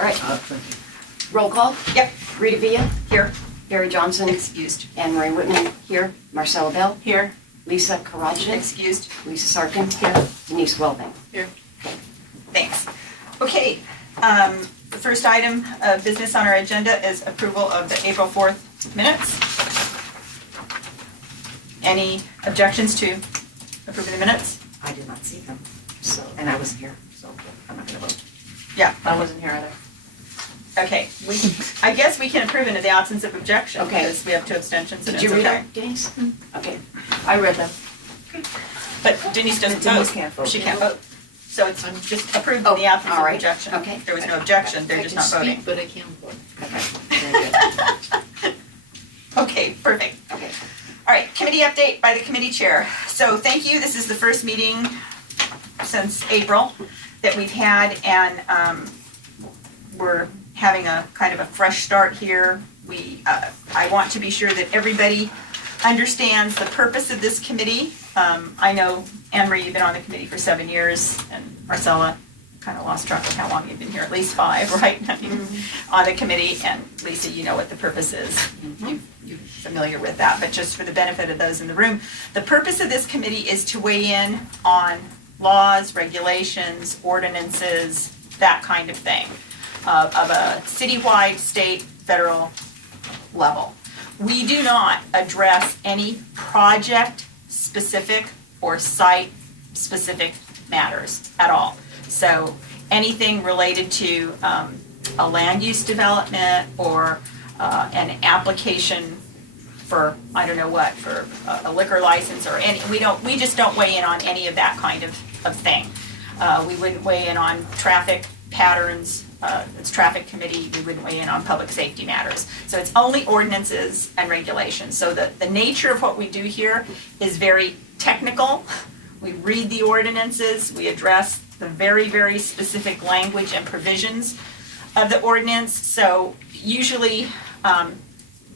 All right, Thank you. roll call. Yep. Rita Villa, Here. Gary Johnson, Excused. Anne Marie Whitman, here. Marcella Bell, Here. Lisa Karajan, Excused. Lisa Sarkin, here. Denise Welbing. Here. Thanks. Okay, the first item of business on our agenda is approval of the April 4th minutes. Any objections to approving the minutes? I did not see them, so, and I was here, so I'm not gonna vote. Yeah. I wasn't here either. Okay, I guess we can approve it in the absence of objection Okay. because we have 2 abstentions and Did it's you read okay. them, Denise? Okay. I read them. But Denise doesn't Denise vote. can't vote. She can't vote. So it's just approved in the absence all of right. objection. Okay. If there was no objection, they're just not voting. But I can't vote. Okay. Very good. Okay, perfect. Okay. All right, committee update by the committee chair. So thank you, this is the first meeting since April that we've had, and we're having a kind of a fresh start here. I want to be sure that everybody understands the purpose of this committee. I know, Anne Marie, you've been on the committee for 7 years, and Marcella kind of lost track of how long you've been here, at least 5, right? I mean, on the committee, and Lisa, you know what the purpose is. You're familiar with that, but just for the benefit of those in the room, the purpose of this committee is to weigh in on laws, regulations, ordinances, that kind of thing, of a citywide, state, federal level. We do not address any project-specific or site-specific matters at all. So anything related to a land use development or an application for, I don't know what, for a liquor license or any, we just don't weigh in on any of that kind of thing. We wouldn't weigh in on traffic patterns, it's traffic committee, we wouldn't weigh in on public safety matters. So it's only ordinances and regulations. So the nature of what we do here is very technical. We read the ordinances, we address the very, very specific language and provisions of the ordinance. So usually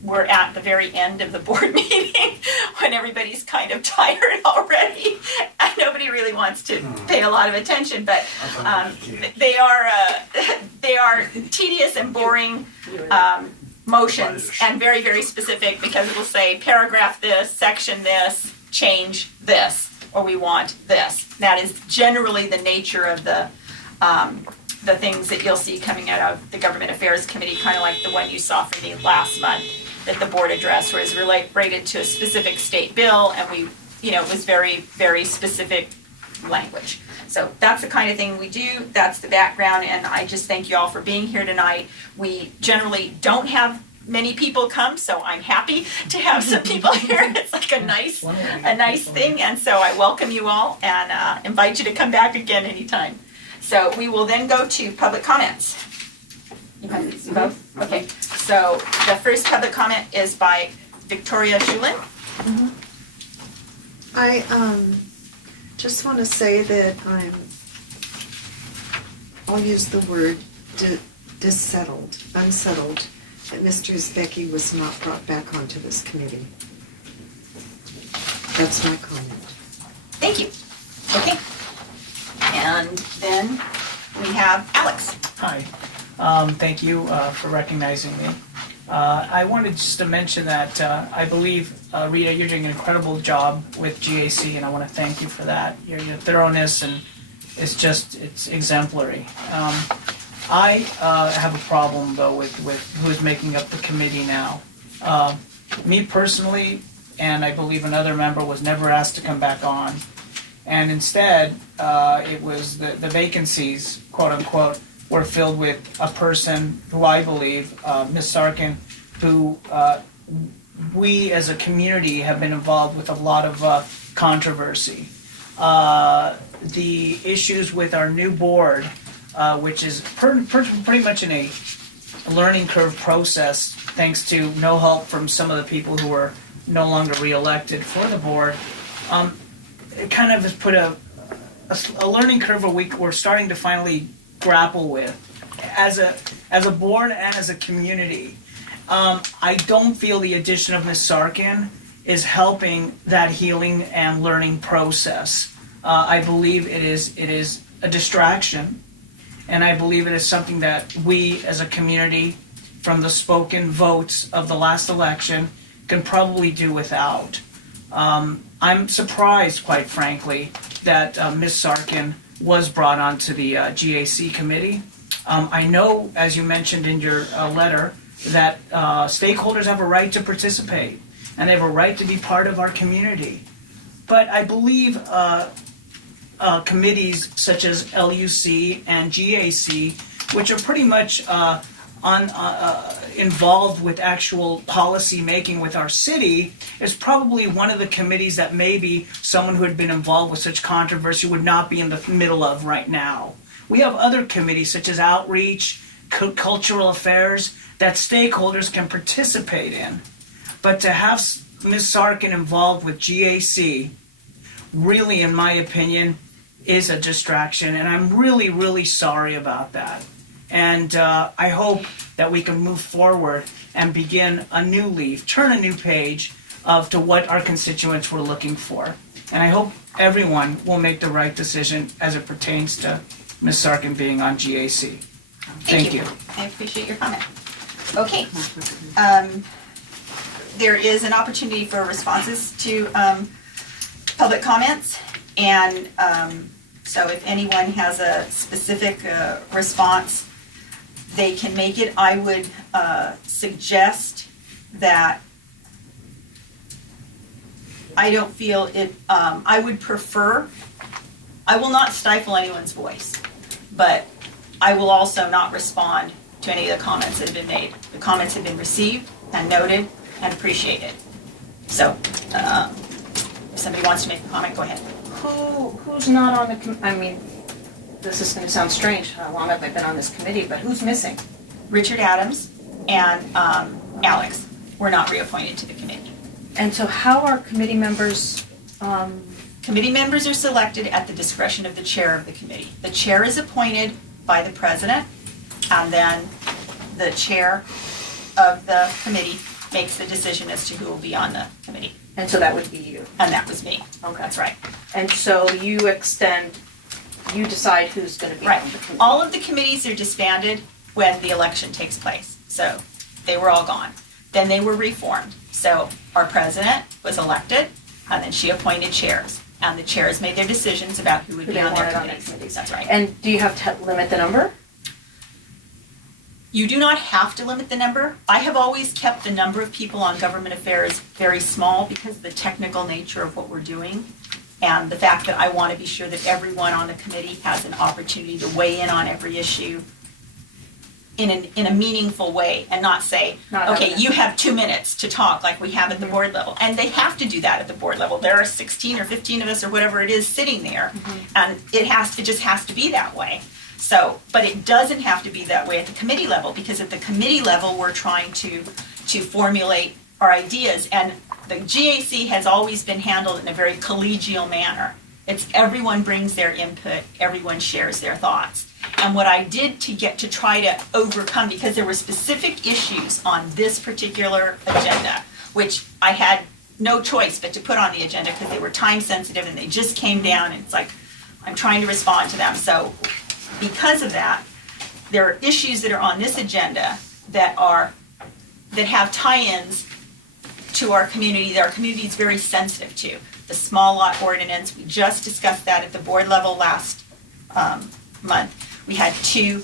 we're at the very end of the board meeting when everybody's kind of tired already and nobody really wants to pay a lot of attention, but they are tedious and boring motions and very, very specific because it will say paragraph this, section this, change this, or we want this. That is generally the nature of the things that you'll see coming out of the Government Affairs Committee, kind of like the one you saw from me last month that the board addressed, where it's related to a specific state bill, and it was very, very specific language. So that's the kind of thing we do, that's the background, and I just thank you all for being here tonight. We generally don't have many people come, so I'm happy to have some people here. It's like a nice thing, and so I welcome you all and invite you to come back again anytime. So we will then go to public comments. You have these both? Okay, so the first public comment is by Victoria Shulin. I just want to say that I'll use the word unsettled, that Mr. Zbecki was not brought back onto this committee. That's my comment. Thank you. Okay. And then we have Alex. Hi. Thank you for recognizing me. I wanted just to mention that I believe, Rita, you're doing an incredible job with GAC, and I want to thank you for that. Your thoroughness, and it's exemplary. I have a problem, though, with who is making up the committee now. Me personally, and I believe another member, was never asked to come back on. And instead, it was the vacancies, quote unquote, were filled with a person who I believe, Ms. Sarkin, who we as a community have been involved with a lot of controversy. The issues with our new board, which is pretty much in a learning curve process, thanks to no help from some of the people who were no longer reelected for the board, it kind of has put a learning curve we're starting to finally grapple with as a board and as a community. I don't feel the addition of Ms. Sarkin is helping that healing and learning process. I believe it is a distraction, and I believe it is something that we as a community, from the spoken votes of the last election, can probably do without. I'm surprised, quite frankly, that Ms. Sarkin was brought onto the GAC committee. I know, as you mentioned in your letter, that stakeholders have a right to participate and they have a right to be part of our community. But I believe committees such as LUC and GAC, which are pretty much involved with actual policy making with our city, is probably one of the committees that maybe someone who had been involved with such controversy would not be in the middle of right now. We have other committees such as outreach, cultural affairs, that stakeholders can participate in. But to have Ms. Sarkin involved with GAC, really, in my opinion, is a distraction, and I'm really, really sorry about that. And I hope that we can move forward and begin a new leaf, turn a new page to what our constituents were looking for. And I hope everyone will make the right decision as it pertains to Ms. Sarkin being on GAC. Thank you. I appreciate your comment. Okay. There is an opportunity for responses to public comments, and so if anyone has a specific response, they can make it. I would suggest that I don't feel it, I would prefer, I will not stifle anyone's voice, but I will also not respond to any of the comments that have been made. The comments have been received and noted and appreciated. So, if somebody wants to make a comment, go ahead. Who's not on the, I mean, this is gonna sound strange, how long have I been on this committee, but who's missing? Richard Adams and Alex were not reappointed to the committee. And so how are committee members, Committee members are selected at the discretion of the chair of the committee. The chair is appointed by the president, and then the chair of the committee makes the decision as to who will be on the committee. and so that would be you? And that was me. Okay. That's right. And so you decide who's gonna be Right. on the committee? All of the committees are disbanded when the election takes place. So they were all gone. Then they were reformed. So our president was elected, and then she appointed chairs. And the chairs made their decisions about who would Who be they on their wanted on their committees. committees. That's right. And do you have to limit the number? You do not have to limit the number. I have always kept the number of people on government affairs very small because of the technical nature of what we're doing and the fact that I want to be sure that everyone on the committee has an opportunity to weigh in on every issue in a meaningful way and not say, okay, you have 2 minutes to talk like we have at the board level. And they have to do that at the board level. There are 16 or 15 of us or whatever it is sitting there, and it just has to be that way. So, but it doesn't have to be that way at the committee level, because at the committee level, we're trying to formulate our ideas. And the GAC has always been handled in a very collegial manner. It's everyone brings their input, everyone shares their thoughts. And what I did to try to overcome, because there were specific issues on this particular agenda, which I had no choice but to put on the agenda because they were time sensitive and they just came down, and it's like, I'm trying to respond to them. So because of that, there are issues that are on this agenda that have tie-ins to our community that our community is very sensitive to. The small lot ordinance, we just discussed that at the board level last month. We had 2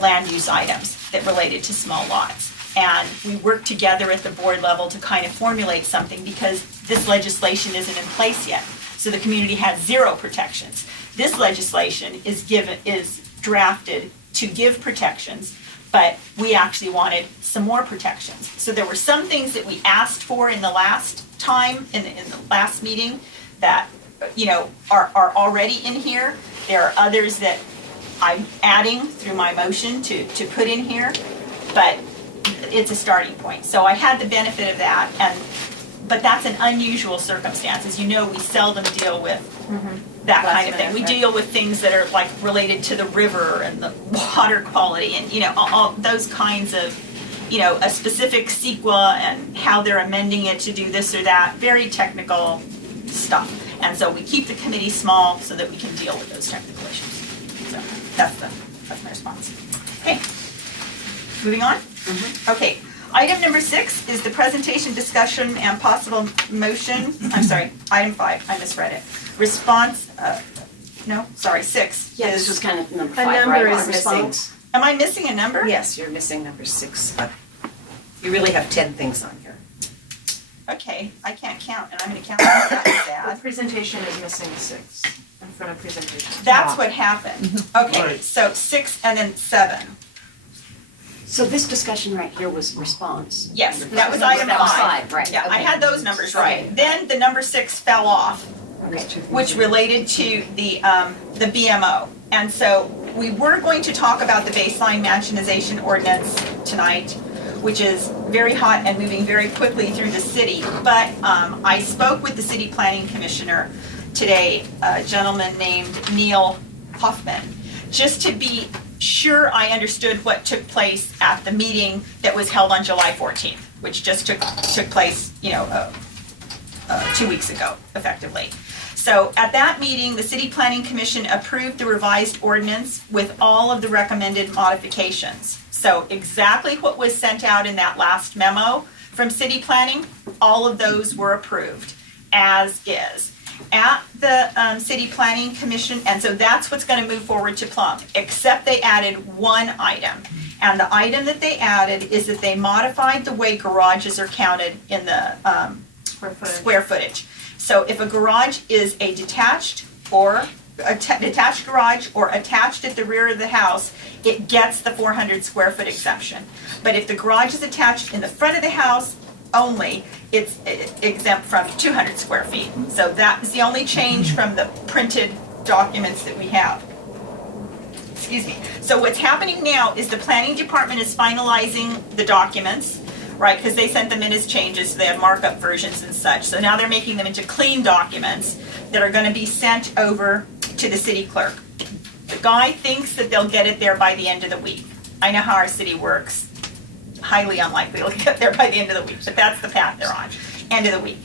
land use items that related to small lots. And we worked together at the board level to kind of formulate something because this legislation isn't in place yet. So the community has 0 protections. This legislation is drafted to give protections, but we actually wanted some more protections. So there were some things that we asked for in the last time, in the last meeting, that are already in here. There are others that I'm adding through my motion to put in here, but it's a starting point. So I had the benefit of that, but that's an unusual circumstance. As you know, we seldom deal with that kind of thing. We deal with things that are like related to the river and the water quality and all those kinds of a specific CEQA and how they're amending it to do this or that, very technical stuff. And so we keep the committee small so that we can deal with those technical issues. So that's the That's my response. Okay, moving on. Okay, item number 6 is the presentation, discussion, and possible motion. I'm sorry, item 5, I misread it. Response, no, sorry, 6 Yeah, this is, was kind of number A 5, right? number is On missing. response? am I missing a number? Yes, you're missing number 6, but you really have 10 things on here. Okay, I can't count, and I'm gonna count, that's The sad. presentation is missing 6 in front of presentation. That's what happened. Okay, Right. so 6 and then 7. So this discussion right here was response. Yes, that was item That was 5. 5, right. Yeah, I okay. had those numbers right. Okay. Then the number 6 fell off, Okay. which related to the BMO. And so we were going to talk about the baseline mansionization ordinance tonight, which is very hot and moving very quickly through the city. But I spoke with the city planning commissioner today, a gentleman named Neil Hoffman, just to be sure I understood what took place at the meeting that was held on July 14th, which just took place, 2 weeks ago, effectively. So at that meeting, the City Planning Commission approved the revised ordinance with all of the recommended modifications. So exactly what was sent out in that last memo from City Planning, all of those were approved, as is. At the City Planning Commission, and so that's what's gonna move forward to Plum, except they added one item. And the item that they added is that they modified the way garages are counted in the square footage. So if a garage is a detached or detached garage or attached at the rear of the house, it gets the 400 square foot exemption. But if the garage is attached in the front of the house only, it's exempt from 200 square feet. So that is the only change from the printed documents that we have. Excuse me. So what's happening now is the planning department is finalizing the documents, right? Because they sent them in as changes, so they have markup versions and such. So now they're making them into clean documents that are going to be sent over to the city clerk. The guy thinks that they'll get it there by the end of the week. I know how our city works. Highly unlikely they'll get there by the end of the week, but that's the path they're on, end of the week.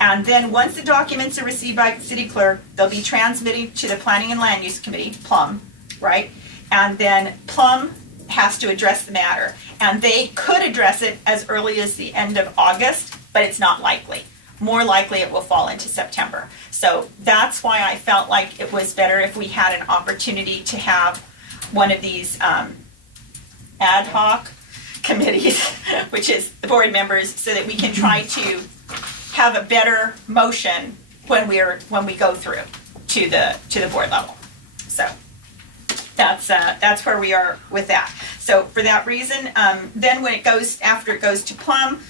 And then once the documents are received by the city clerk, they'll be transmitted to the Planning and Land Use Committee, Plum, right? And then Plum has to address the matter. And they could address it as early as the end of August, but it's not likely. More likely it will fall into September. So that's why I felt like it was better if we had an opportunity to have one of these ad hoc committees, which is the board members, so that we can try to have a better motion when we go through to the board level. So that's where we are with that. So for that reason, then when after it goes to Plum,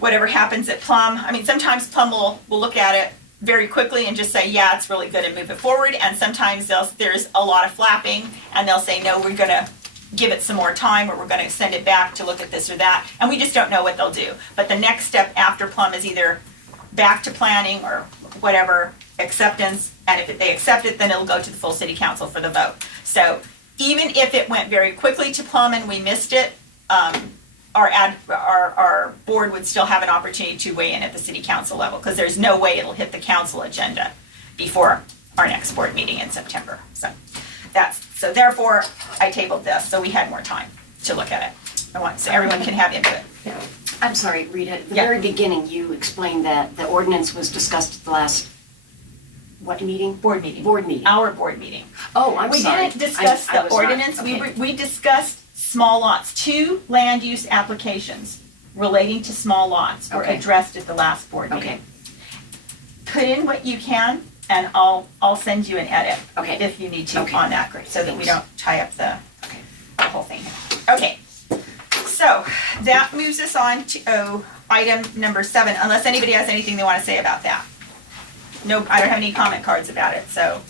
whatever happens at Plum, I mean, sometimes Plum will look at it very quickly and just say, yeah, it's really good and move it forward. And sometimes there's a lot of flapping and they'll say, no, we're gonna give it some more time, or we're gonna send it back to look at this or that. And we just don't know what they'll do. But the next step after Plum is either back to planning or whatever, acceptance. And if they accept it, then it'll go to the full city council for the vote. So even if it went very quickly to Plum and we missed it, our board would still have an opportunity to weigh in at the city council level, because there's no way it'll hit the council agenda before our next board meeting in September. So therefore, I tabled this, so we had more time to look at it. So everyone can have input. I'm sorry, Rita, at the Yeah. very beginning, you explained that the ordinance was discussed at the last, what meeting? Board meeting. Board meeting. Our board meeting. Oh, I'm We sorry. didn't discuss I the was not- ordinance, okay. we discussed small lots. 2 land use applications relating to small lots were Okay. addressed at the last board meeting. Okay. Put in what you can, and I'll send you an edit Okay. if you need to Okay. on that, so that we Thanks. don't tie up the Okay. whole thing here. Okay, so that moves us on to item number 7, unless anybody has anything they want to say about that. No, I don't have any comment cards about it, so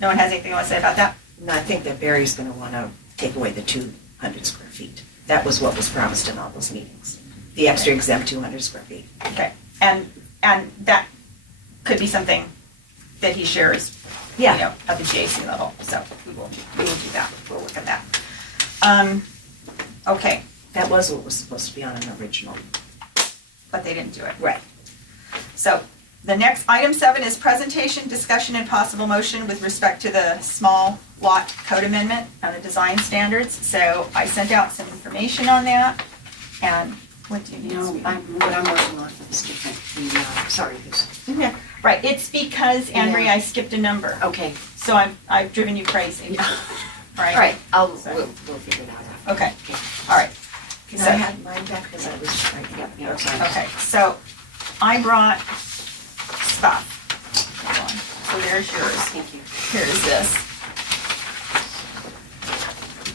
no one has anything they want to say about that? No, I think that Barry's gonna wanna take away the 200 square feet. That was what was promised in all those meetings. The extra exempt 200 square feet. Okay, and that could be something that he shares, Yeah. at the GAC level, so we will do that, we'll look at that. Okay, That was what was supposed to be on an original. but they didn't do it. Right. So The next, item 7 is presentation, discussion, and possible motion with respect to the small lot code amendment and the design standards. So I sent out some information on that, and what do you need? No, sweetie? what I'm working on is different. Sorry, this. Yeah, right, it's because, Anne Marie, I skipped a number, Okay. so I've driven you crazy, All right? right, we'll figure it out. Okay, all right, Can So- I have mine back, because I was writing up Yeah, yours. okay, so I brought stuff. Hold on. So there's yours. Thank you. Here's this.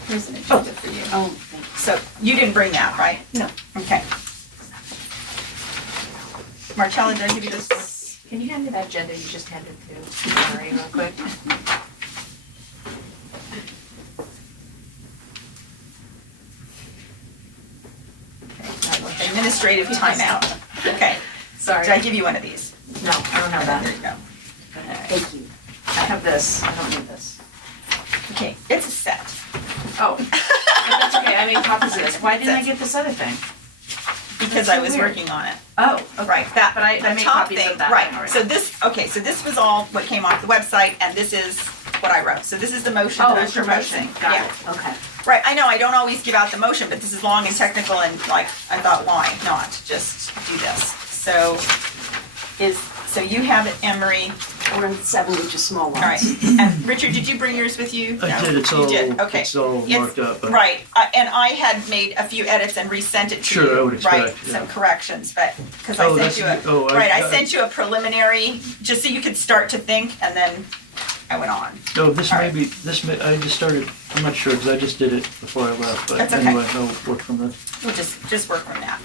Here's an agenda for you. Oh, thank you. So you didn't bring that, right? No. Okay. Marcella, did I give you this? Can you hand me that agenda you just handed to Mary real quick? Administrative timeout. Okay. Sorry. Did I give you one of these? No, I don't have There that. you go. Thank you. I have this, I don't need this. Okay, it's a set. Oh, but that's okay, I made copies of this. Why didn't I get this other thing? Because That's I so was weird. working on it. Oh, okay. Right, that, But I the made top copies thing, of that right, thing already. so this was all what came off the website, and this is what I wrote. So this is the motion that Oh, I'm it's your proposing. motion, got Yeah. it, okay. Right, I know, I don't always give out the motion, but this is long and technical, and like, I thought, why not just do this? So you have it, Emery, We're in 7, which is small lots. all right. And Richard, did you bring yours with you? I No? did, it's You all, did, okay. it's all marked up. but- Right, and I had made a few edits and resent it to you. Sure, I would expect, Right, yeah. some corrections, but, because I Oh, sent that's you the- a, oh, I right, I got- sent you a preliminary, just so you could start to think, and then I went on. No, this All may right. be, I just started, I'm not sure, because I just did it before I left, but That's okay. anyway, I'll work from this. We'll just work from that.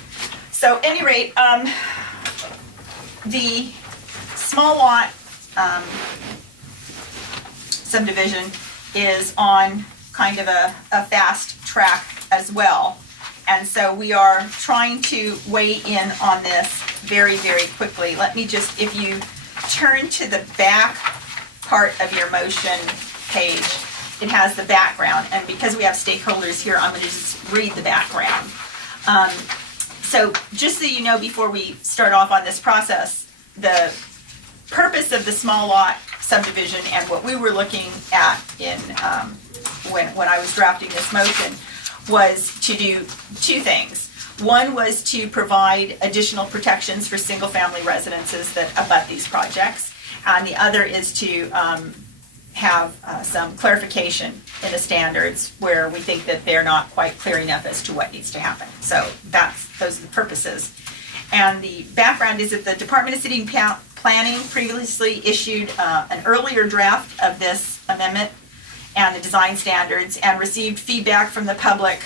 So any rate, the small lot, subdivision is on kind of a fast track as well. And so we are trying to weigh in on this very, very quickly. Let me just, if you turn to the back part of your motion page, it has the background. And because we have stakeholders here, I'm gonna just read the background. So just so you know, before we start off on this process, the purpose of the small lot subdivision and what we were looking at in, when I was drafting this motion was to do two things. One was to provide additional protections for single-family residences that abut these projects. And the other is to have some clarification in the standards where we think that they're not quite clear enough as to what needs to happen. So those are the purposes. And the background is that the Department of City Planning previously issued an earlier draft of this amendment and the design standards and received feedback from the public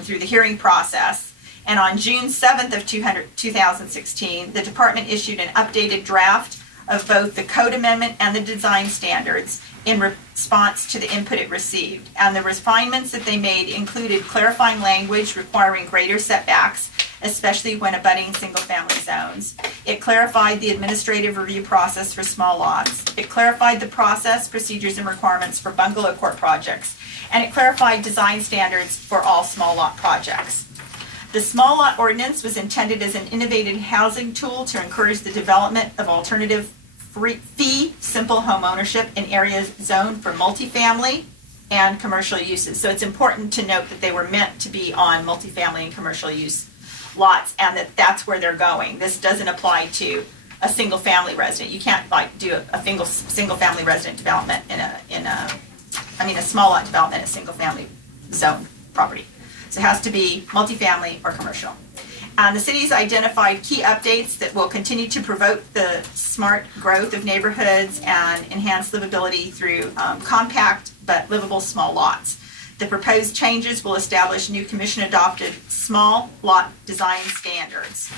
through the hearing process. And on June 7th of 2016, the department issued an updated draft of both the code amendment and the design standards in response to the input it received. And the refinements that they made included clarifying language requiring greater setbacks, especially when abutting single-family zones. It clarified the administrative review process for small lots. It clarified the process, procedures, and requirements for bungalow court projects. And it clarified design standards for all small lot projects. The small lot ordinance was intended as an innovative housing tool to encourage the development of alternative fee simple home ownership in areas zoned for multifamily and commercial uses. So it's important to note that they were meant to be on multifamily and commercial use lots, and that's where they're going. This doesn't apply to a single family resident. You can't like do a single family resident development in a small lot development in a single family zone property. So it has to be multifamily or commercial. And the city's identified key updates that will continue to promote the smart growth of neighborhoods and enhance livability through compact but livable small lots. The proposed changes will establish new commission-adopted small lot design standards,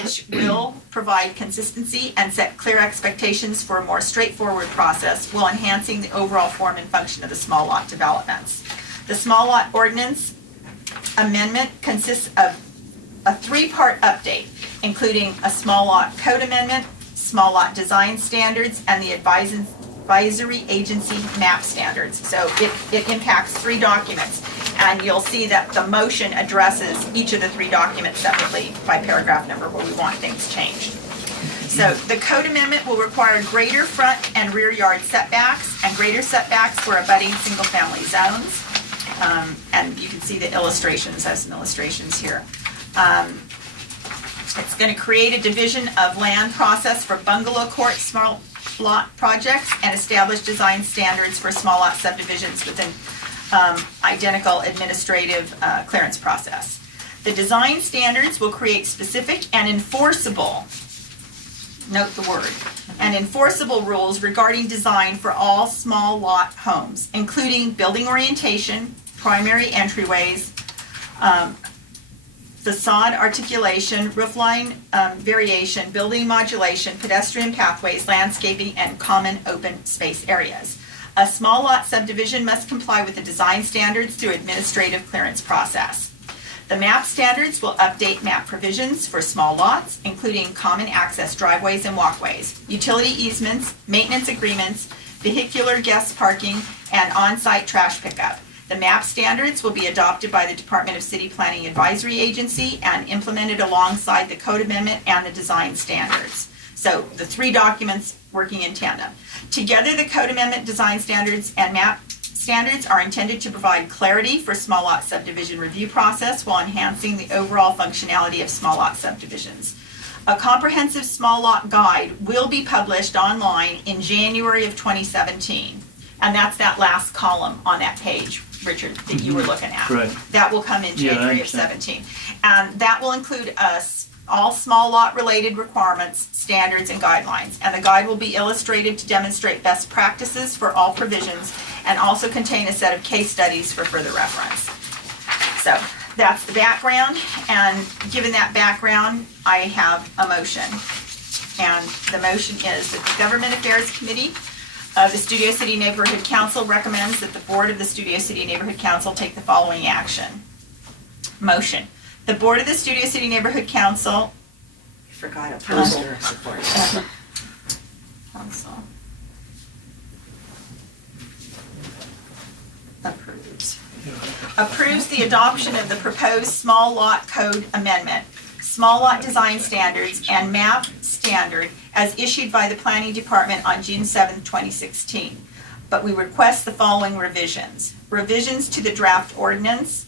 which will provide consistency and set clear expectations for a more straightforward process while enhancing the overall form and function of the small lot developments. The small lot ordinance amendment consists of a 3-part update, including a small lot code amendment, small lot design standards, and the advisory agency map standards. So it impacts 3 documents, and you'll see that the motion addresses each of the 3 documents separately by paragraph number where we want things changed. So the code amendment will require greater front and rear yard setbacks and greater setbacks for abutting single-family zones. And you can see the illustrations, I have some illustrations here. It's going to create a division of land process for bungalow court small lot projects and establish design standards for small lot subdivisions within identical administrative clearance process. The design standards will create specific and enforceable, note the word, and enforceable rules regarding design for all small lot homes, including building orientation, primary entryways, facade articulation, roofline variation, building modulation, pedestrian pathways, landscaping, and common open space areas. A small lot subdivision must comply with the design standards through administrative clearance process. The map standards will update map provisions for small lots, including common access driveways and walkways, utility easements, maintenance agreements, vehicular guest parking, and on-site trash pickup. The map standards will be adopted by the Department of City Planning Advisory Agency and implemented alongside the code amendment and the design standards. So the three documents working in tandem. Together, the code amendment, design standards, and map standards are intended to provide clarity for small lot subdivision review process while enhancing the overall functionality of small lot subdivisions. A comprehensive small lot guide will be published online in January of 2017. And that's that last column on that page, Richard, that you were looking at. Right. That will come in Yeah, I January of understand. 17. And that will include all small lot related requirements, standards, and guidelines. And the guide will be illustrated to demonstrate best practices for all provisions and also contain a set of case studies for further reference. So that's the background. And given that background, I have a motion. And the motion is that the Government Affairs Committee the Studio City Neighborhood Council recommends that the Board of the Studio City Neighborhood Council take the following action. Motion. The Board of the Studio City Neighborhood Council I forgot a poster of support. Council approves the adoption of the proposed small lot code amendment, small lot design standards, and map standard as issued by the Planning Department on June 7, 2016. But we request the following revisions. Revisions to the draft ordinance,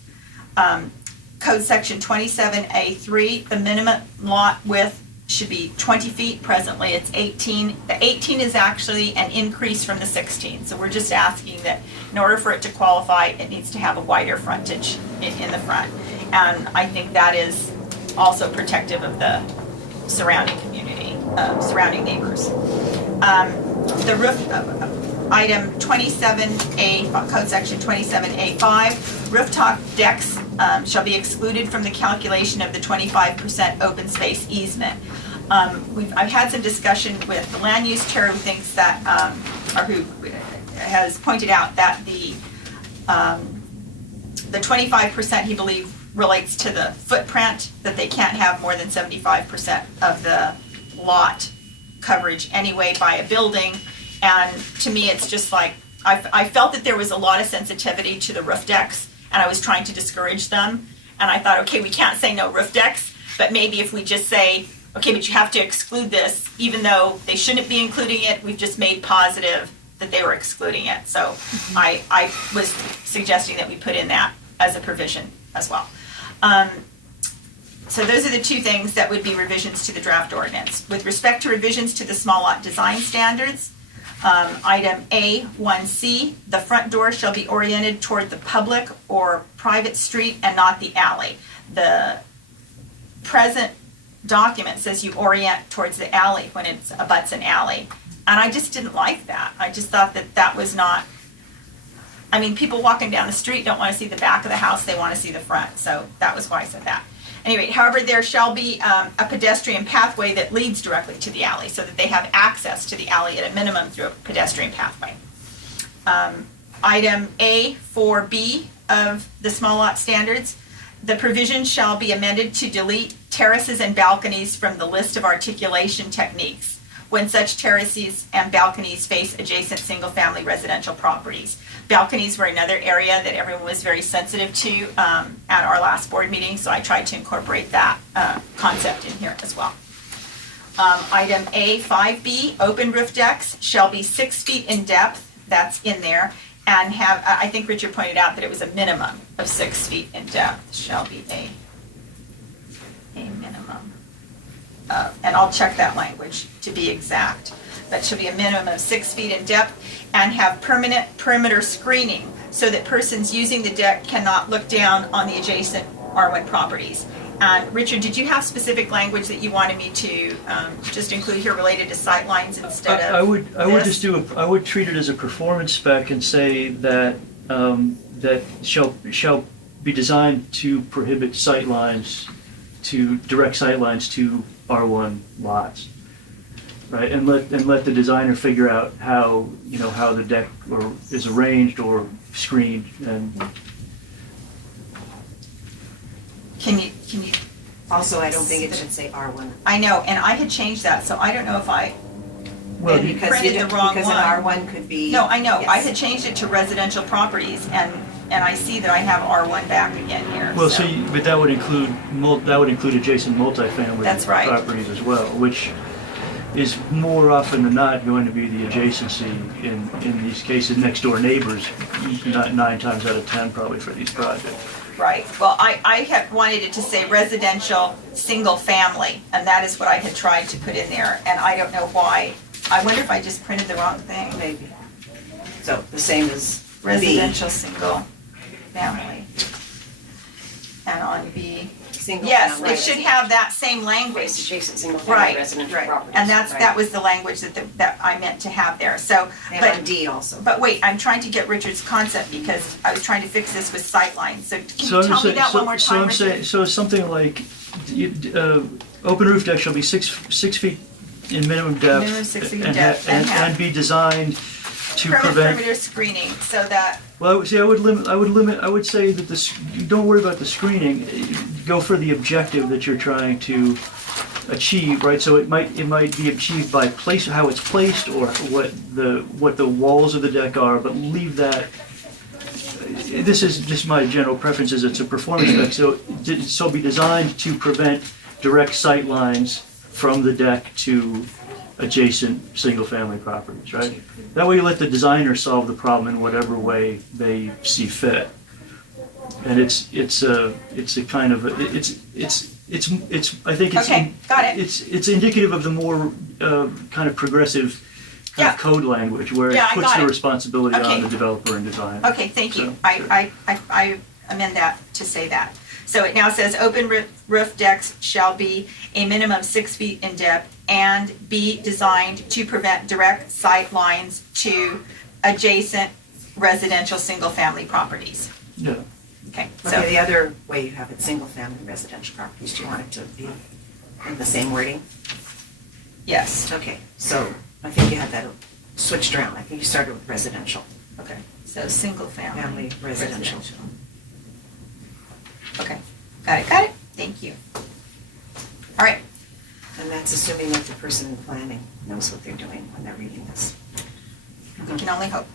Code Section 27A3, the minimum lot width should be 20 feet. Presently it's 18. The 18 is actually an increase from the 16. So we're just asking that in order for it to qualify, it needs to have a wider frontage in the front. And I think that is also protective of the surrounding community, surrounding neighbors. The roof, item 27A, Code Section 27A5, rooftop decks shall be excluded from the calculation of the 25% open space easement. I've had some discussion with the land use chair who thinks that, or who has pointed out that the 25% he believes relates to the footprint, that they can't have more than 75% of the lot coverage anyway by a building. And to me, it's just like, I felt that there was a lot of sensitivity to the roof decks, and I was trying to discourage them. And I thought, okay, we can't say no roof decks, but maybe if we just say, okay, but you have to exclude this, even though they shouldn't be including it, we've just made positive that they were excluding it. So I was suggesting that we put in that as a provision as well. So those are the two things that would be revisions to the draft ordinance. With respect to revisions to the small lot design standards, item A1C, the front door shall be oriented toward the public or private street and not the alley. The present document says you orient towards the alley when it abuts an alley. And I just didn't like that. I just thought that that was not, I mean, people walking down the street don't want to see the back of the house, they want to see the front. So that was why I said that. Anyway, however, there shall be a pedestrian pathway that leads directly to the alley so that they have access to the alley at a minimum through a pedestrian pathway. Item A4B of the small lot standards, the provision shall be amended to delete terraces and balconies from the list of articulation techniques when such terraces and balconies face adjacent single-family residential properties. Balconies were another area that everyone was very sensitive to at our last board meeting, so I tried to incorporate that concept in here as well. Item A, 5B, open roof decks shall be 6 feet in depth, that's in there, and have, I think Richard pointed out that it was a minimum of 6 feet in depth, shall be a minimum. And I'll check that language to be exact, but should be a minimum of 6 feet in depth and have permanent perimeter screening so that persons using the deck cannot look down on the adjacent R1 properties. And Richard, did you have specific language that you wanted me to just include here related to sightlines instead of I would this? just I would treat it as a performance spec and say that that shall be designed to prohibit sightlines, to direct sightlines to R1 lots, right? And let the designer figure out how the deck is arranged or screened. And Can you? Also, I don't think it should say R1. I know, and I had changed that, so I don't know if I. well, Maybe. Because printed the wrong because one. an R1 could be. No, I know. I yes. had changed it to residential properties, and I see that I have R1 back again here. well, but that would include adjacent multifamily That's right. properties as well, which is more often than not going to be the adjacency in these cases, next door neighbors, not 9 times out of 10 probably for these projects. Right. Well, I had wanted it to say residential, single family, and that is what I had tried to put in there, and I don't know why. I wonder if I just printed the wrong thing. Maybe. So the same as B. Residential, single family. And on B, Single yes, family. it should have that same language. Adjacent single Right, family residential right. properties. And that right. was the language that I meant to have there, so. And on D also. But wait, I'm trying to get Richard's concept because I was trying to fix this with sightlines. So can So you I'm tell me saying, that one more so time, I'm saying, Richard? so something like, open roof deck shall be 6 feet in minimum depth. Minimum 6 feet in and depth ha- and have- and be designed to Permanent prevent. perimeter screening, so that, Well, I would say that don't worry about the screening, go for the objective that you're trying to achieve, right? So it might be achieved by how it's placed or what the walls of the deck are, but leave that. This is just my general preference, is it's a performance spec, so be designed to prevent direct sight lines from the deck to adjacent single-family properties, right? That way you let the designer solve the problem in whatever way they see fit. And it's a kind of I think it's Okay, got it. It's indicative of the more kind of progressive kind Yeah. of code language where Yeah, it I puts got the it. responsibility Okay. on the developer and designer. okay, thank you. So, I amend that to say that. So it now says open roof decks shall be a minimum of 6 feet in depth and be designed to prevent direct sight lines to adjacent residential single-family properties. Yeah. Okay, Okay, so, the other way you have it, single-family residential properties, do you want it to be in the same wording? yes, Okay, so I think you had that switched around. I think you started with residential, okay, so single-family. family residential. Okay, got it, thank you. All right, And that's assuming that the person in planning knows what they're doing when they're reading this. we can only hope.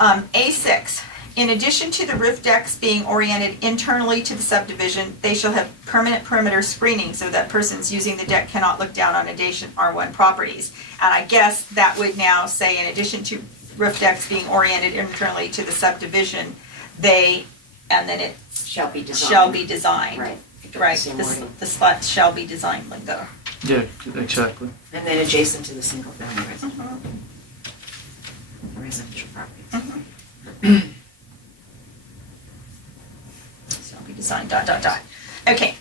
A6, in addition to the roof decks being oriented internally to the subdivision, they shall have permanent perimeter screening so that persons using the deck cannot look down on adjacent R1 properties. And I guess that would now say, in addition to roof decks being oriented internally to the subdivision, and then it Shall be designed. shall be designed. Right. Right, Same the wording. slats shall be designed lingo. Yeah, exactly. And then adjacent to the single-family Mm-hmm. residential properties. Shall be designed, ... Okay,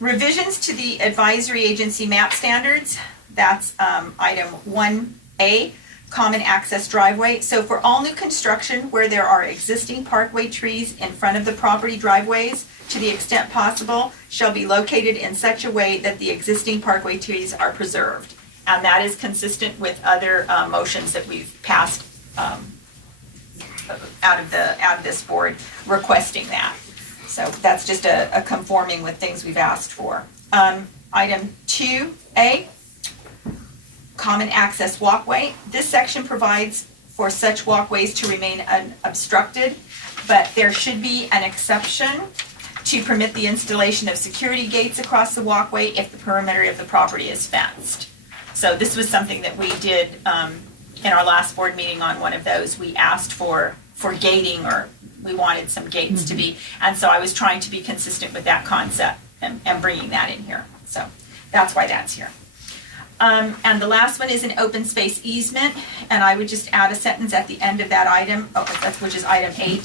revisions to the advisory agency map standards, that's item 1A, common access driveway. So for all new construction where there are existing parkway trees in front of the property driveways, to the extent possible, shall be located in such a way that the existing parkway trees are preserved. And that is consistent with other motions that we've passed out of this board requesting that. So that's just a conforming with things we've asked for. Item 2A, common access walkway. This section provides for such walkways to remain unobstructed, but there should be an exception to permit the installation of security gates across the walkway if the perimeter of the property is fenced. So this was something that we did in our last board meeting on one of those. We asked for gating, or we wanted some gates to be, and so I was trying to be consistent with that concept and bringing that in here. So that's why that's here. And the last one is an open space easement, and I would just add a sentence at the end of that item, which is item 8,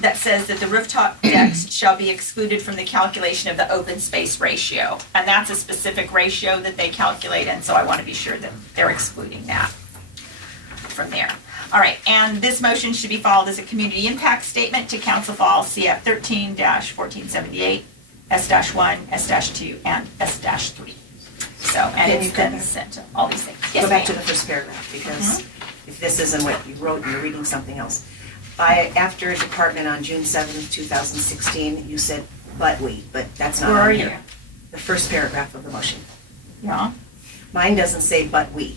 that says that the rooftop decks shall be excluded from the calculation of the open space ratio. And that's a specific ratio that they calculate, and so I want to be sure that they're excluding that from there. All right, and this motion should be followed as a community impact statement to Council Falls CF 13-1478, S-1, S-2, and S-3. So, and Can you it's go been back? sent to all these things. Go Yes, back to ma'am. the first paragraph, because if this isn't what you wrote, you're reading something else. After department on June 7th, 2016, you said, but that's not Where are on you? here. The first paragraph of the motion. Yeah. Mine doesn't say but we.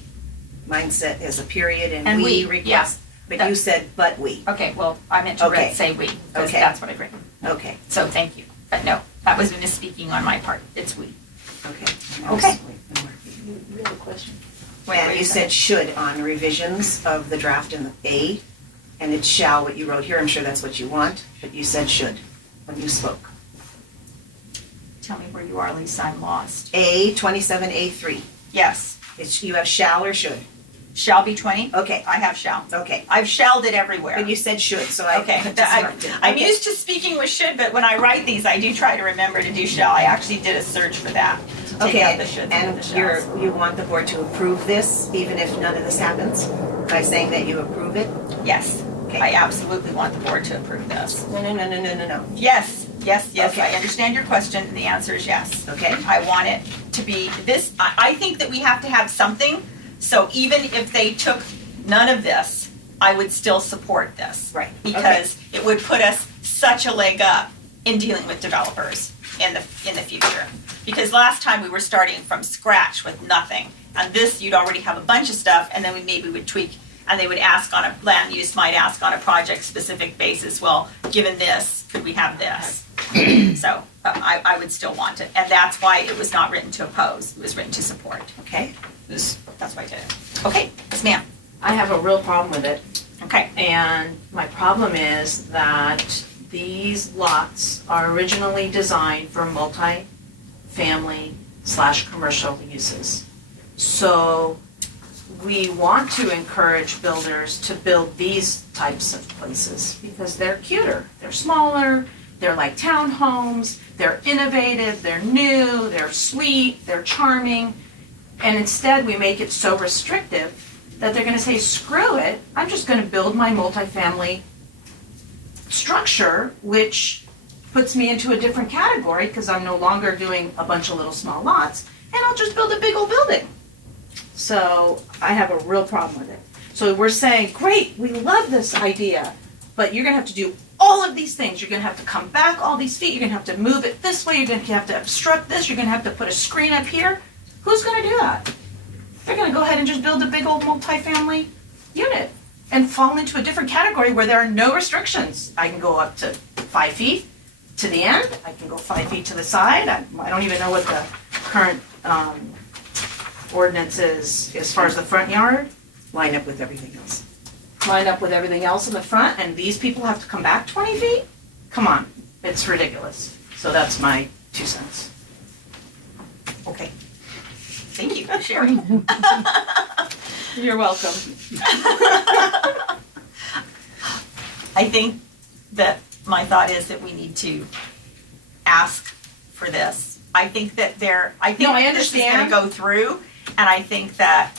Mine said as a period And and we, we request. yeah. But That- you said but we. Okay, well, I meant to Okay. say we, because Okay. that's what I've written. Okay, So thank you. But no, that was misspeaking on my part. It's we. okay. Okay. You have a question? Well, you said should on revisions of the draft in the A, and it's shall, what you wrote here, I'm sure that's what you want, but you said should when you spoke. Tell me where you are, Lisa, I'm lost. A, 27A3. Yes, You have shall or should? shall be 20? Okay, I have shall. okay. I've shalled it everywhere. But you said should, so I Okay, just marked it. I'm Okay. used to speaking with should, but when I write these, I do try to remember to do shall. I actually did a search for that. to take Okay, out the shoulds and and the shalls. you want the board to approve this, even if none of this happens, by saying that you approve it? Yes, Okay. I absolutely want the board to approve this. No. Yes, yes, Okay. I understand your question, and the answer is yes. Okay, I want it to be this, I think that we have to have something, so even if they took none of this, I would still support this. right. Okay. Because it would put us such a leg up in dealing with developers in the future. Because last time we were starting from scratch with nothing, and this, you'd already have a bunch of stuff, and then we maybe would tweak, and they would ask on a, land use might ask on a project-specific basis, well, given this, could we have this? So, I would still want it, and that's why it was not written to oppose, it was written to support. Okay, That's why I did it. Okay, yes ma'am. I have a real problem with it, Okay, and my problem is that these lots are originally designed for multi-family / commercial uses. So we want to encourage builders to build these types of places because they're cuter, they're smaller, they're like townhomes, they're innovative, they're new, they're sweet, they're charming. And instead we make it so restrictive that they're gonna say, screw it, I'm just gonna build my multifamily structure, which puts me into a different category because I'm no longer doing a bunch of little small lots, and I'll just build a big old building. So I have a real problem with it. So we're saying, great, we love this idea, but you're gonna have to do all of these things. You're gonna have to come back all these feet, you're gonna have to move it this way, you're gonna have to obstruct this, you're gonna have to put a screen up here. Who's gonna do that? They're gonna go ahead and just build a big old multifamily unit and fall into a different category where there are no restrictions. I can go up to 5 feet to the end, I can go 5 feet to the side. I don't even know what the current ordinance is as far as the front yard. line up with everything else. Line up with everything else in the front, and these people have to come back 20 feet? Come on, it's ridiculous. So that's my 2 cents. okay. Thank you for sharing. You're welcome. I think that my thought is that we need to ask for this. I think that I think No, I that this is understand. gonna go through, and I think that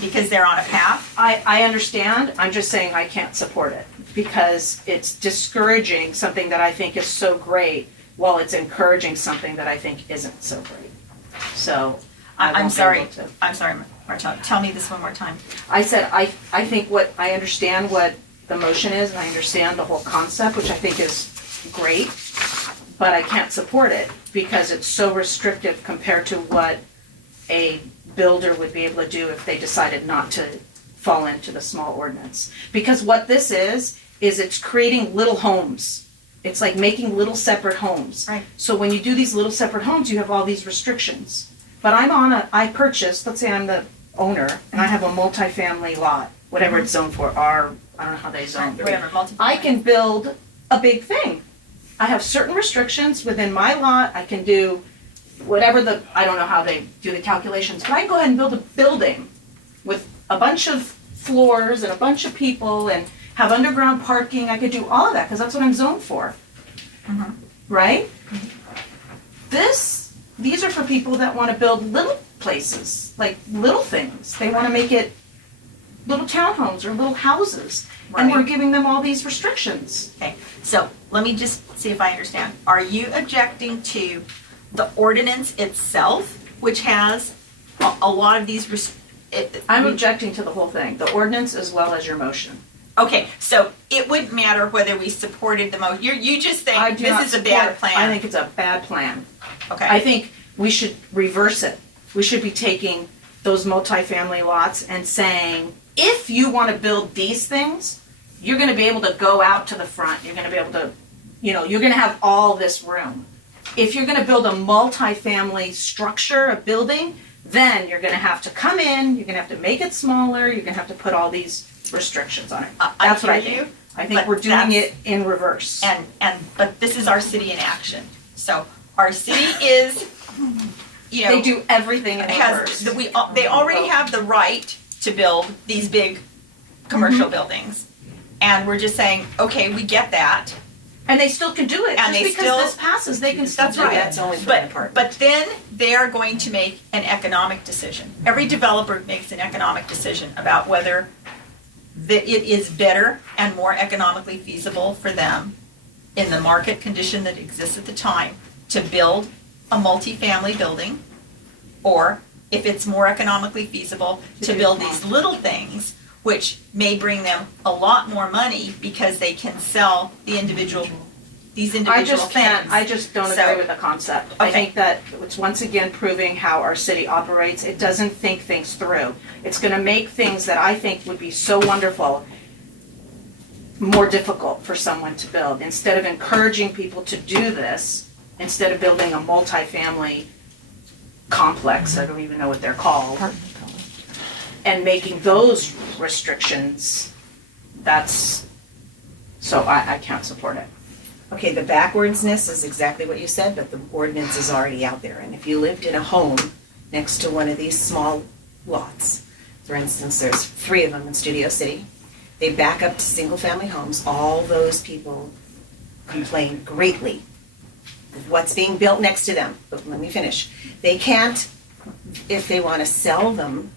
because they're on a path. I understand, I'm just saying I can't support it because it's discouraging something that I think is so great while it's encouraging something that I think isn't so great. So I I'm won't be sorry, able to. I'm sorry, Marta, tell me this one more time. I said, I think I understand what the motion is and I understand the whole concept, which I think is great, but I can't support it because it's so restrictive compared to what a builder would be able to do if they decided not to fall into the small ordinance. Because what this is it's creating little homes. It's like making little separate homes. Right. So when you do these little separate homes, you have all these restrictions. but I purchased, let's say I'm the owner, and I have a multifamily lot, whatever it's zoned for, I don't know how they zone. Whatever, I can build a big thing. I have certain restrictions within my lot, I can do whatever I don't know how they do the calculations, but I can go ahead and build a building with a bunch of floors and a bunch of people and have underground parking, I could do all of that, because that's what I'm zoned for. Mhm. Right? These are for people that want to build little places, like little things. They want to make it little townhomes or little houses. And we're Right. giving them all these restrictions. Okay, so let me just see if I understand. Are you objecting to the ordinance itself, which has a lot of these I'm objecting to the whole thing, the ordinance as well as your motion. Okay, so it wouldn't matter whether we supported the motion. You just I think do this not is a support bad it. plan. I think it's a bad plan. I Okay, think we should reverse it. We should be taking those multifamily lots and saying, if you want to build these things, you're going to be able to go out to the front. You're going to be able to, you're going to have all this room. If you're going to build a multifamily structure, a building, then you're going to have to come in, you're going to have to make it smaller, you're going to have to put all these restrictions on it. That's what I hear think. you, I think but we're doing that's- it in reverse. but this is our city in action. So our city is, They do everything in reverse. they already have the right to build these big commercial buildings. And we're just saying, okay, we get that. And they still can do it. And Just they because still- this passes, they can still That's do right. it. That's only for an apartment. But then they are going to make an economic decision. Every developer makes an economic decision about whether it is better and more economically feasible for them in the market condition that exists at the time to build a multifamily building, or if it's more economically feasible to build these little things, which may bring them a lot more money because they can sell these individual I just can't, things. I just don't So- agree with the concept. I Okay. think that it's once again proving how our city operates. It doesn't think things through. It's gonna make things that I think would be so wonderful more difficult for someone to build. Instead of encouraging people to do this, instead of building a multifamily complex, I don't even know what they're called, and making those restrictions, so I can't support it. Okay, the backwardsness is exactly what you said, but the ordinance is already out there. And if you lived in a home next to one of these small lots, for instance, there's 3 of them in Studio City, they back up to single-family homes, all those people complain greatly of what's being built next to them. But let me finish. They can't, if they want to sell them,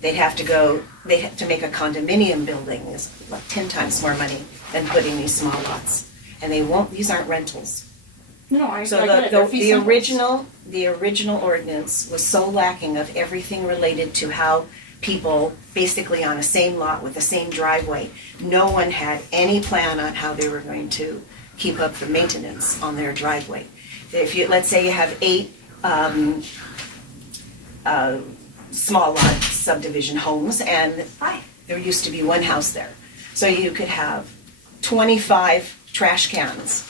they have to make a condominium building is like 10 times more money than putting these small lots. And they won't, these aren't rentals. No, I So the original ordinance was so lacking of everything related to how people, basically on a same lot with the same driveway, no one had any plan on how they were going to keep up the maintenance on their driveway. If you, let's say you have 8 small lot subdivision homes, and there used to be 1 house there. So you could have 25 trash cans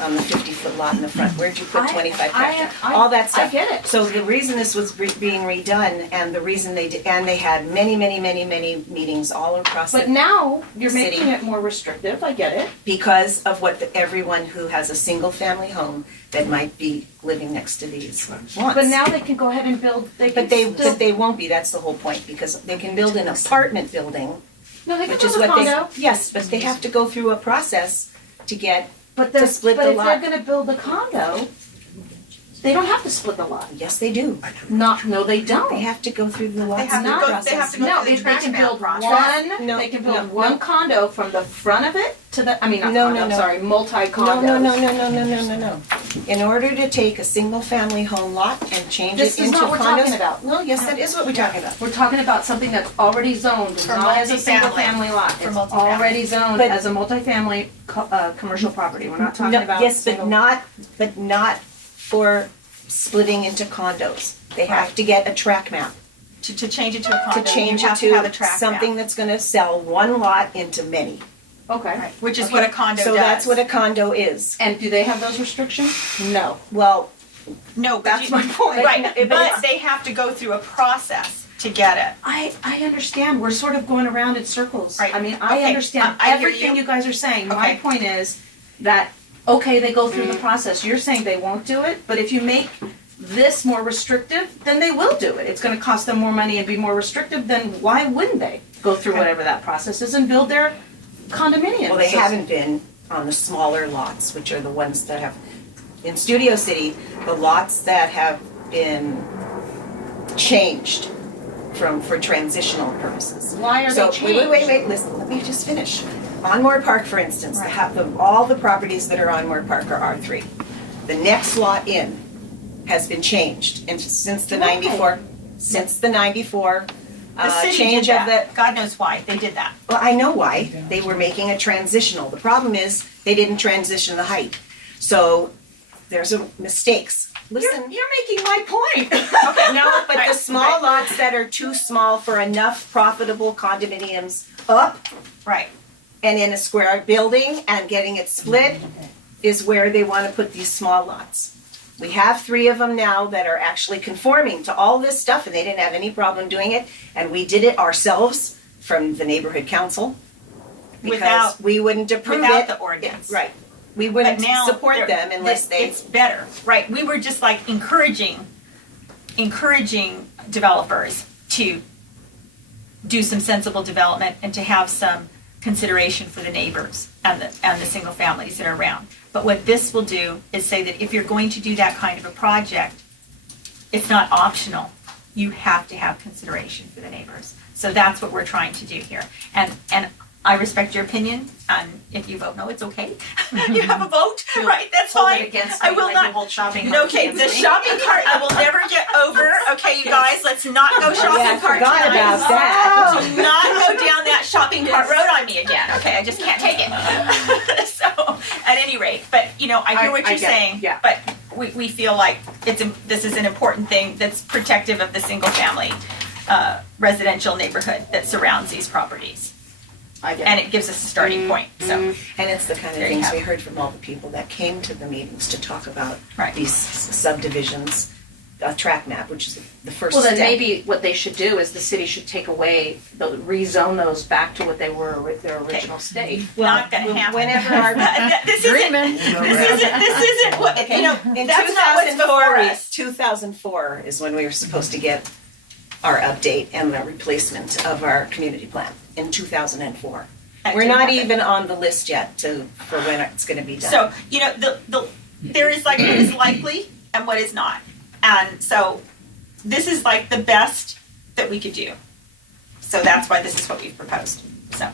on the 50-foot lot in the front. Where'd you put 25 trash cans? All that stuff. I get it. So the reason this was being redone, and the reason they had many meetings all across But the, now you're city. making it more restrictive, I get it. because of what everyone who has a single-family home that might be living next to these wants. But now they can go ahead and build, But they won't be, that's the whole point, because they can build an apartment building, No, they can which is build a what they, condo. yes, but they have to go through a process to get, But to split the if lot. they're gonna build a condo, they don't have to split the lot. yes, they do. No, they don't. They have to go through the lots have to and go- process. they have to go No, through the they trash can man build process. No, they can no, build one condo from the front of it to the, I mean, not No, condo, no, I'm no. sorry, multi-condos. No. In order to take a single-family home lot and change This it is into not what we're talking condos. about. No, yes, that is what we're talking about. We're talking about something that's already zoned, For not as a multifamily. single-family lot. For It's multifamily. already zoned But- as a multifamily commercial property. We're not talking No, about yes, single. but not for splitting into condos. They have to get a track map To change it to a condo, to change you it have to have a to track something map. that's gonna sell one lot into many. Okay. Right, which is what a condo does. So that's what a condo is. And do they have those restrictions? No. Well, No, but That's you- my point. Right, but they have to go through a process to get it. I understand, we're sort of going around in circles. Right. I mean, I Okay, understand I hear everything you. you guys are saying. My Okay. point is that, okay, they go through the process. You're saying they won't do it, but if you make this more restrictive, then they will do it. It's gonna cost them more money and be more restrictive, then why wouldn't they go through whatever that process is and build their condominium? Well, they haven't been on the smaller lots, which are the ones that have, in Studio City, the lots that have been changed for transitional purposes. Why are they So, changed? wait, listen, let me just finish. On Moore Park, for instance, all the properties that are on Moore Park are R3. The next lot in has been changed, and since the Why? 94, The city change did of the, that. God knows why they did that. well, I know why. They were making a transitional. The problem is, they didn't transition the height. So, there's mistakes. Listen. You're making my point. Okay, No, but the Right, small right. lots that are too small for enough profitable condominiums up Right. and in a square building and getting it split is where they want to put these small lots. We have 3 of them now that are actually conforming to all this stuff, and they didn't have any problem doing it, and we did it ourselves from the neighborhood council. Because Without- we wouldn't approve it. without the ordinance. Right. We But wouldn't now support they're- them unless they. It's better, right? We were just like encouraging developers to do some sensible development and to have some consideration for the neighbors and the single families that are around. But what this will do is say that if you're going to do that kind of a project, it's not optional. You have to have consideration for the neighbors. So that's what we're trying to do here. And I respect your opinion, and if you vote no, it's okay. You have a vote, right? That's Hold fine. it against I me will like not. you hold shopping carts Okay, against the me. shopping cart I will never get over. Okay, you guys, let's not go shopping Yeah, I cart forgot tonight. about that. Do not go down that shopping cart road on me again. Okay, I just can't take it. So, at any rate, but you know, I hear what I you're get it, saying. yeah. But we feel like this is an important thing that's protective of the single family residential neighborhood that surrounds these properties. I get And it gives us a starting point, so. And it's the kind of There you things have we it. heard from all the people that came to the meetings to talk about Right. these subdivisions, a track map, which is the first Well, step. then maybe what they should do is the city should take away, rezone those back to what they were with their original state. Not gonna happen. Whenever our, This isn't what, you know, in that's not what's before us. 2004 is when we were supposed to get our update and the replacement of our community plan, in 2004. That We're didn't not happen. even on the list yet for when it's gonna be done. So, you know, there is like what is likely and what is not. And so this is like the best that we could do. So that's why this is what we've proposed, so.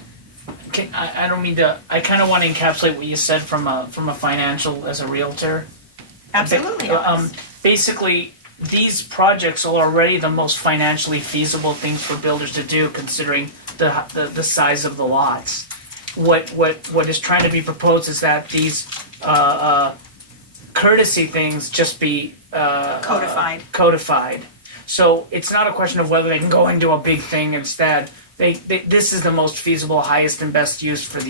Okay, I don't mean to, I kind of want to encapsulate what you said from a financial, as a realtor. Absolutely. Basically, these projects are already the most financially feasible things for builders to do, considering the size of the lots. What is trying to be proposed is that these courtesy things just be codified. So it's not a question of whether they can go into a big thing instead. This is the most feasible, highest and best use for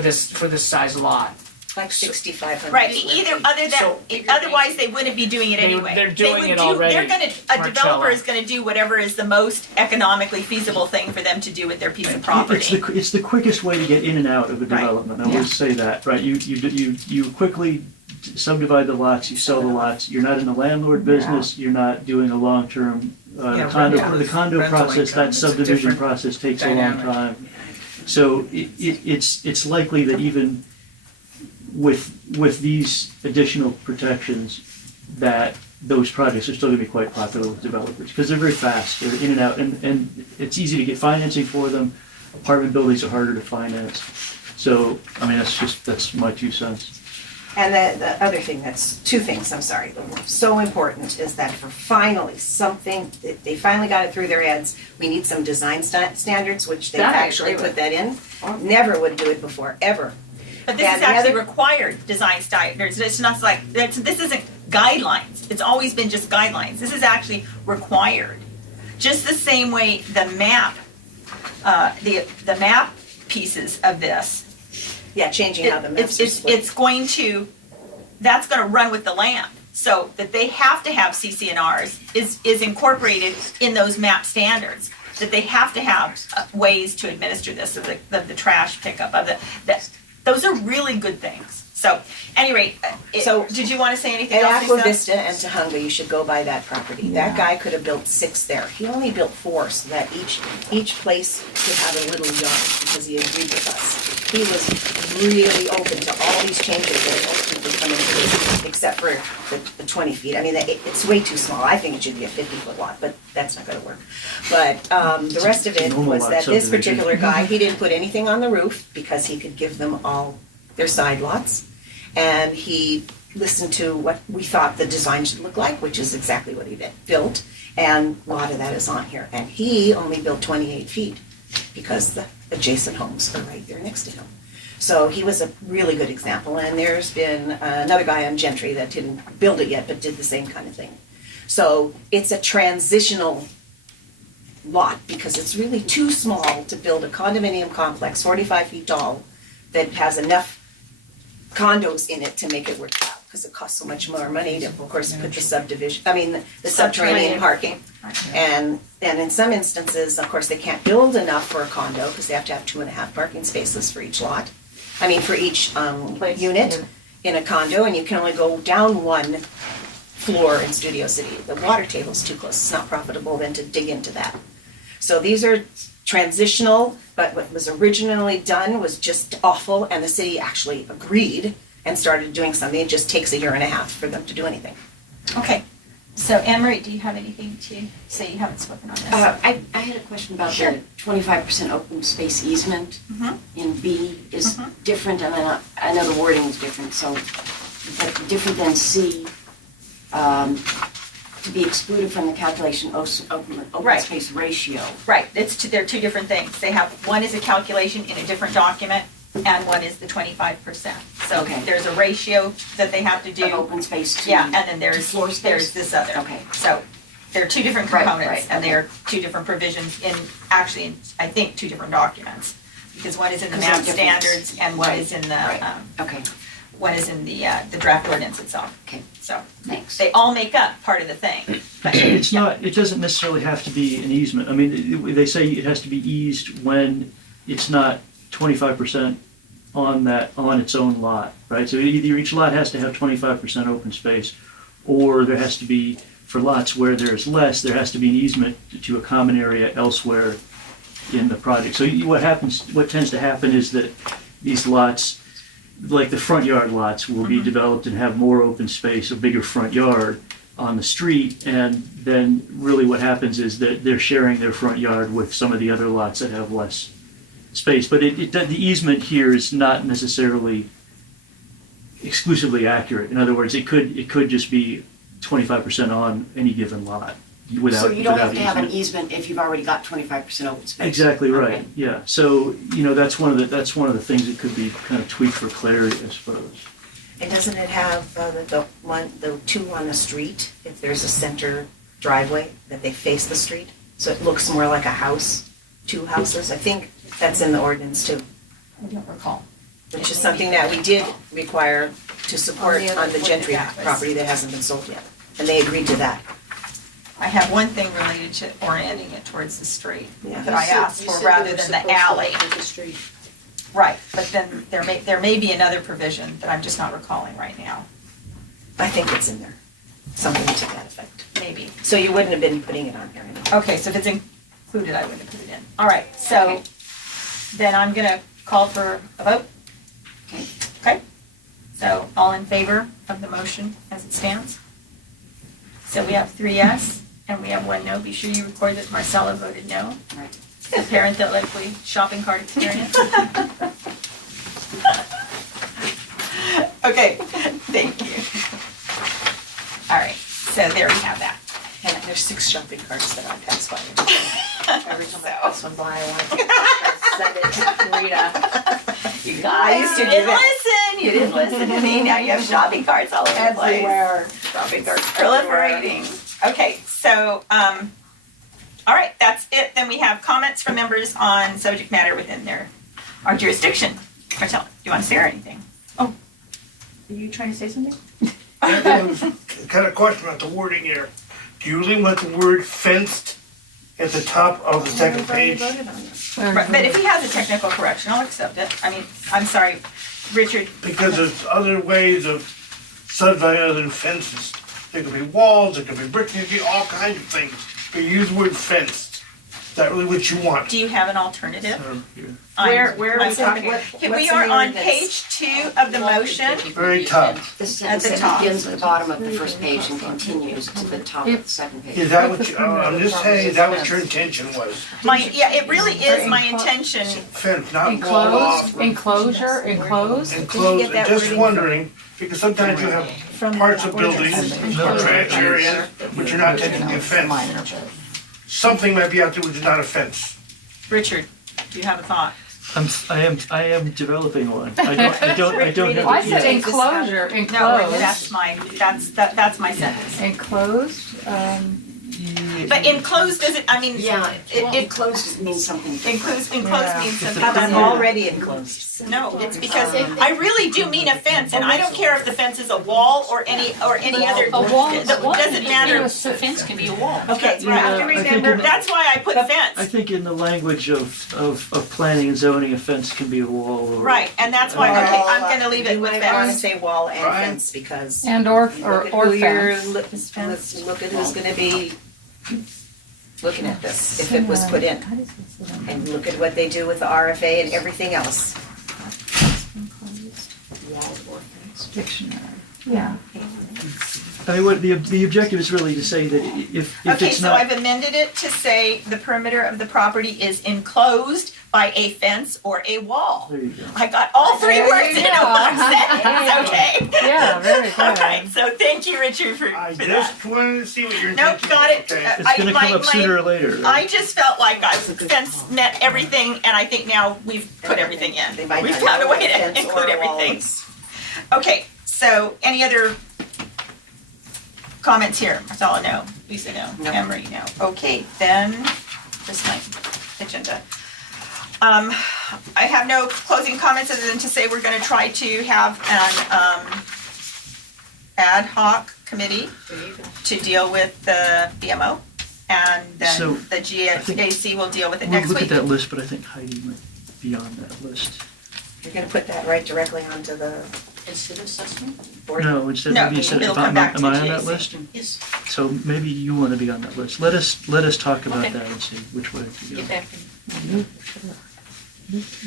this size lot. Like 6,500. Right, either So- otherwise they wouldn't be doing it anyway. they're doing They would it already, a developer Marcella. is gonna do whatever is the most economically feasible thing for them to do with their piece of property. It's the quickest way to get in and out of a Right. development. I will say that, right? You quickly subdivide the lots, you sell the lots. You're not in the landlord business. You're not doing a long-term Yeah, the condo rental process. income, That it's a subdivision different process takes a long dynamic. time. So it's likely that even with these additional protections, that those projects are still going to be quite popular with developers because they're very fast. They're in and out, and it's easy to get financing for them. Apartment buildings are harder to finance. So, I mean, that's my 2 cents. And the other thing, two things, I'm sorry, but so important is that for finally something, they finally got it through their heads, we need some design standards, which they've That I actually agree put that in. Never would do it before, ever. But this And is the actually other- required design standards. It's not like, this isn't guidelines. It's always been just guidelines. This is actually required. Just the same way the map, the map pieces of this, Yeah, changing how the maps are split. it's going to, that's gonna run with the land. So that they have to have CCNRs is incorporated in those map standards, that they have to have ways to administer this, of the trash pickup, those are really good things. So, any rate, So- did you want to say anything At else, Aqua Lisa? Vista and Tahunga, you should go by that property. That guy could have built 6 there. He only built 4, so that each place could have a little yard, because he agreed with us. He was really open to all these changes that ultimately come into this, except for the 20 feet. I mean, it's way too small. I think it should be a 50-foot lot, but that's not gonna work. But the rest of it Normal was lot that this subdivision. particular guy, he didn't put anything on the roof, because he could give them all their side lots. And he listened to what we thought the design should look like, which is exactly what he built. And a lot of that is on here. And he only built 28 feet because the adjacent homes are right there next to him. So he was a really good example. And there's been another guy on Gentry that didn't build it yet, but did the same kind of thing. So it's a transitional lot, because it's really too small to build a condominium complex 45 feet tall that has enough condos in it to make it work out, because it costs so much more money to, of course, put the subdivision, the subterranean parking. And in some instances, of course, they can't build enough for a condo, because they have to have 2.5 parking spaces for each lot. For each unit in a condo, and you can only go down 1 floor in Studio City. The water table's too close. It's not profitable then to dig into that. So these are transitional, but what was originally done was just awful, and the city actually agreed and started doing something. It just takes 1.5 years for them to do anything. Okay, so Anne Marie, do you have anything to say? You haven't spoken on this. I had a question about Sure. the 25% open space easement Mhm. in B is different, and I know the wording is different, so, but different than C, to be excluded from the calculation open Right. space ratio. Right, they're 2 different things. They have, one is a calculation in a different document, and one is the 25%. So Okay. there's a ratio that they have to Of do. open space to. Yeah, and then there's floor space? there's this other. Okay. So there are 2 different Right, components, right, and they okay. are 2 different provisions in, actually, I think, 2 different documents. Because one is in the 'Cause they're map different. standards, and one Right, is in right. the, Okay, one is in the draft ordinance itself. okay, So thanks. they all make up part of the thing. But It's not, it doesn't necessarily have to be an easement. They say it has to be eased when it's not 25% on its own lot, right? So either each lot has to have 25% open space, or there has to be, for lots where there's less, there has to be an easement to a common area elsewhere in the project. So what tends to happen is that these lots, like the front yard lots, will be developed and have more open space, a bigger front yard on the street, and then really what happens is that they're sharing their front yard with some of the other lots that have less space. But the easement here is not necessarily exclusively accurate. In other words, it could just be 25% on any given lot without So you don't have to easement. have an easement if you've already got 25% open space? Exactly right. Okay. Yeah. So that's one of the things that could be kind of tweaked for clarity, I suppose. And doesn't it have the 2 on the street, if there's a center driveway, that they face the street? So it looks more like a house, 2 houses. I think that's in the ordinance too, I don't recall. which is something that we did require to support On the other on the Gentry one, yeah. property that hasn't been sold yet. And they agreed to that. I have one thing related to orienting it towards the street Yeah. that I asked for rather than the alley. Right, but then there may be another provision that I'm just not recalling right now, I think it's in there, something to that effect. maybe. So you wouldn't have been putting it on here anyway. Okay, so if it's included, I wouldn't have put it in. All right, so then I'm gonna call for a vote. Okay. Okay, so all in favor of the motion as it stands? So we have 3 yes and we have 1 no. Be sure you record that Marcella voted no. Right. The parent that likely shopping cart experience. Okay, thank you. All right, so there we have that. And there's 6 shopping carts that I passed by. Every time I pass one by, I want to send it to Rita. You guys, you didn't listen. You didn't listen to me. Now you have shopping carts all over the place. Everywhere, shopping carts Proliferating. Okay, so, all right, that's it. Then we have comments from members on subject matter within our jurisdiction. Marcella, do you want to say anything? Are you trying to say something? Kind of question about the wording here. Do you really want the word fenced at the top of the second page? Right, but if he has a technical correction, I'll accept it. I mean, I'm sorry, Richard. Because there's other ways of subdividing other than fences. There could be walls, there could be bricks, there could be all kinds of things. But you use the word fenced. Is that really what you want? Do you have an alternative? Here. Where are we I'm sorry. talking? We What's are in on your page 2 of the motion. Very top. The sentence At the that top. begins at the bottom of the first page and continues to the top of the second page. Is that what you, I'm just saying, is that what your intention was? Yeah, it really is my intention. Fence, not wall off. Enclosure, enclosed. Enclosed, that just wording wondering, because sometimes you have parts of buildings, trash areas, which are not technically a fence. Something might be out there which is not a fence. Richard, do you have a thought? I am developing one. I don't have it I said yet. enclosure, No, enclosed. that's mine. That's my sentence. Enclosed, But enclosed doesn't, I mean, Yeah, it enclosed means something different. enclosed means something. How about different. already enclosed? No, it's because I really do mean a fence, and I don't care if the fence is a wall or any other. a wall, It doesn't matter. A fence can be a wall. Okay, You have to right. remember, That's why I put I fence. think in the language of planning and zoning, a fence can be a wall or. Right, and that's why, okay, I'm gonna leave it you with might wanna fence. say wall and Right. fence because And or look at who you're, fence. let's look at who's gonna be looking at this, if it was put in. And look at what they do with the RFA and everything else. Dictionary. Yeah. I mean, what the objective is really to say that if Okay, it's so not. I've amended it to say the perimeter of the property is enclosed by a fence or a wall. There you go. I got all three There words you in go. one sentence, okay? Yeah, very good. Alright, so thank you, Richard, for I that. just wanted to see what your intention Nope, got it. was, okay? It's gonna come up sooner or later. I just felt like fence met everything, and I think now we've put everything They in. might We've not found a know way what a to fence include or a wall everything. is. Okay, so any other comments here? Marcella, no. Lisa, no. No. Emery, no. Okay, then, this is my agenda. I have no closing comments other than to say we're gonna try to have an, ad hoc committee to deal with the BMO. And So, then the GAC will deal with it We'll next look week. at that list, but I think Heidi might be on that list. You're gonna put that right directly onto the Instead assessment? board? No, instead No, maybe instead it'll of come back am to I on that GAC. list? Yes. So maybe you want to be on that list. Let us talk about Okay. that and see which way to go. Get back in.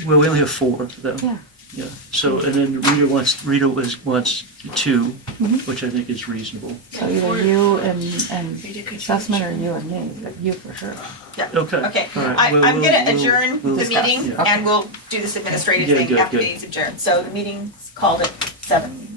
Well, we only have 4 though. Yeah. Yeah. So and then Rita wants 2, which I think is reasonable. So either you and assessment or you and me, but you for sure. Okay. Okay, All right. Well, I'm gonna we'll- adjourn we'll- the meeting yeah. and we'll do this administrative Yeah, thing good, after good. meeting's adjourned. So the meeting's called at 7:30.